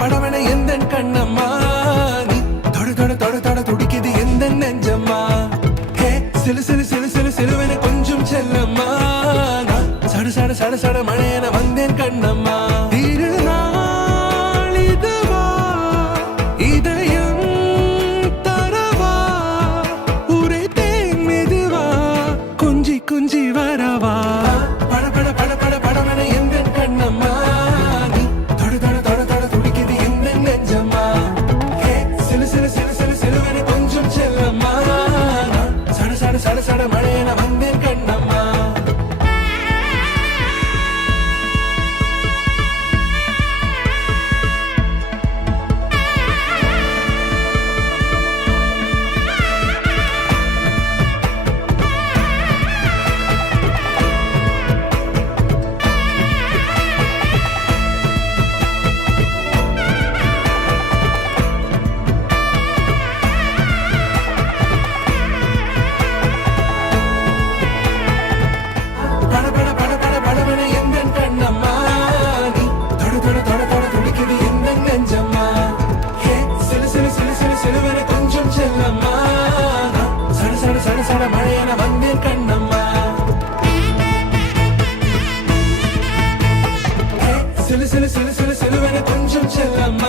படவன எந்த கண்ணம்மா நீ தொட தொட தொட தொட துடிக்குது எந்த நெஞ்சம்மா ஹே சிலு சிலு சிலு சிலு சிலுவன கொஞ்சம் செல்லம்மா நான் சட சட சட சட மழையன வந்தேன் கண்ணம்மா திருநாள் இதுவா இதயம் தரவா உரைத்தேன் மெதுவா குஞ்சி குஞ்சி வரவா பட பட பட பட படவன எந்த கண்ணம்மா சட சட மழையன வந்தேன் கண்ணம்மா சட மழையன வந்தேன் கண்ணம்மா சிலு சிலு சிலு சிலு சிலுவன கொஞ்சம் செல்லம்மா